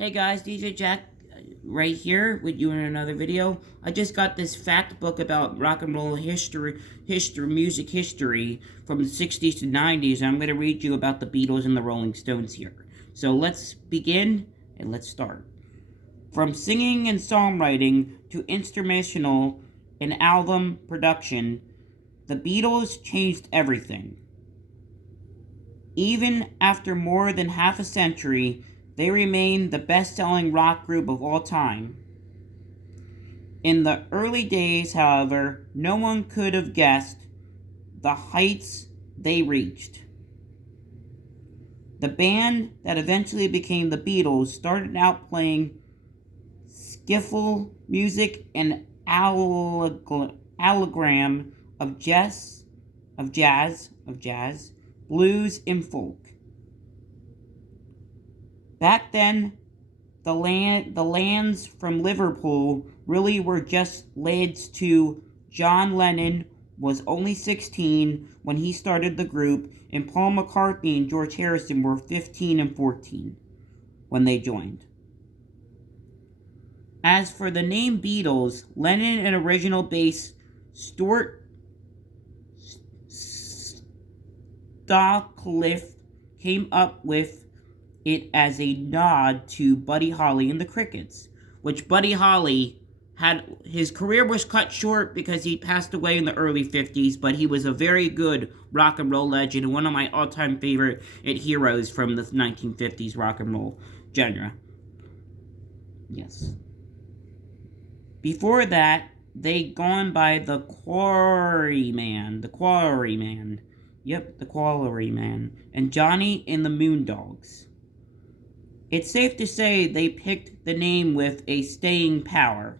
Hey guys, DJ Jack right here with you in another video. I just got this fact book about rock and roll music history from the 60s to 90s, and I'm going to read you about the Beatles and the Rolling Stones here. So let's begin, and let's start. From singing and songwriting to instrumental and album production, the Beatles changed everything. Even after more than half a century, they remain the best-selling rock group of all time. In the early days, however, no one could have guessed the heights they reached. The band that eventually became the Beatles started out playing skiffle music and allogram of jazz, blues, and folk. Back then, the lands from Liverpool really were just lads to John Lennon was only 16 when he started the group, and Paul McCartney and George Harrison were 15 and 14 when they joined. As for the name Beatles, Lennon and original bass Stuart Sutcliffe came up with it as a nod to Buddy Holly and the Crickets, which Buddy Holly his career was cut short because he passed away in the early 50s, but he was a very good rock and roll legend and one of my all-time favorite heroes from the 1950s rock and roll genre. Yes. Before that, they gone by the Quarryman. Yep, the Quarryman. And Johnny and the Moondogs. It's safe to say they picked the name with a staying power.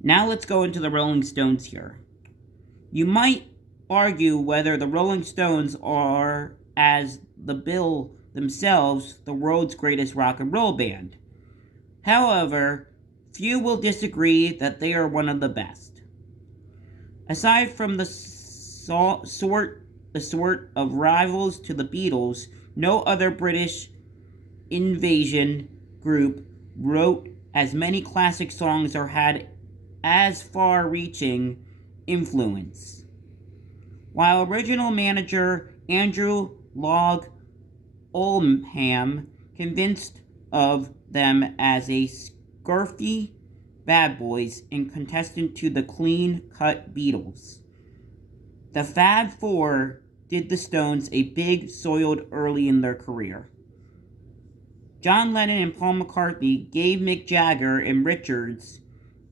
Now let's go into the Rolling Stones here. You might argue whether the Rolling Stones are, as the bill themselves, the world's greatest rock and roll band. However, few will disagree that they are one of the best. Aside from the sort of rivals to the Beatles, no other British invasion group wrote as many classic songs or had as far-reaching influence. While original manager Andrew Loog Oldham convinced of them as a scruffy bad boys and contestant to the clean-cut Beatles, the Fab Four did the Stones a big soiled early in their career. John Lennon and Paul McCartney gave Mick Jagger and Richards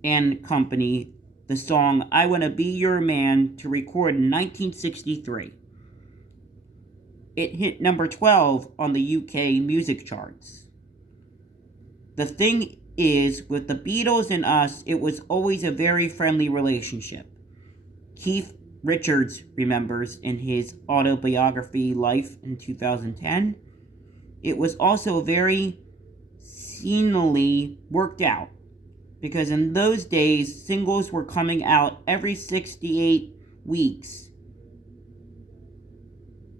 and Company the song I Wanna Be Your Man to record in 1963. It hit number 12 on the UK music charts. The thing is, with the Beatles and us, it was always a very friendly relationship. Keith Richards remembers in his autobiography Life in 2010, it was also very scenily worked out, because in those days, singles were coming out every 68 weeks,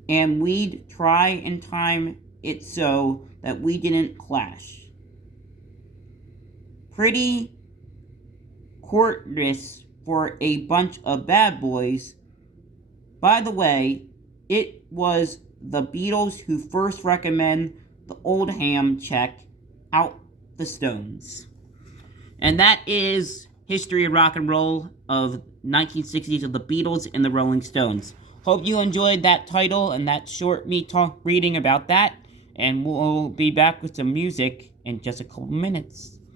and we'd try and time it so that we didn't clash. Pretty courteous for a bunch of bad boys. By the way, it was the Beatles who first recommended the Oldham check out the Stones. And that is history of rock and roll of 1960s of the Beatles and the Rolling Stones. Hope you enjoyed that title and that short reading about that. And we'll be back with some music in just a couple minutes.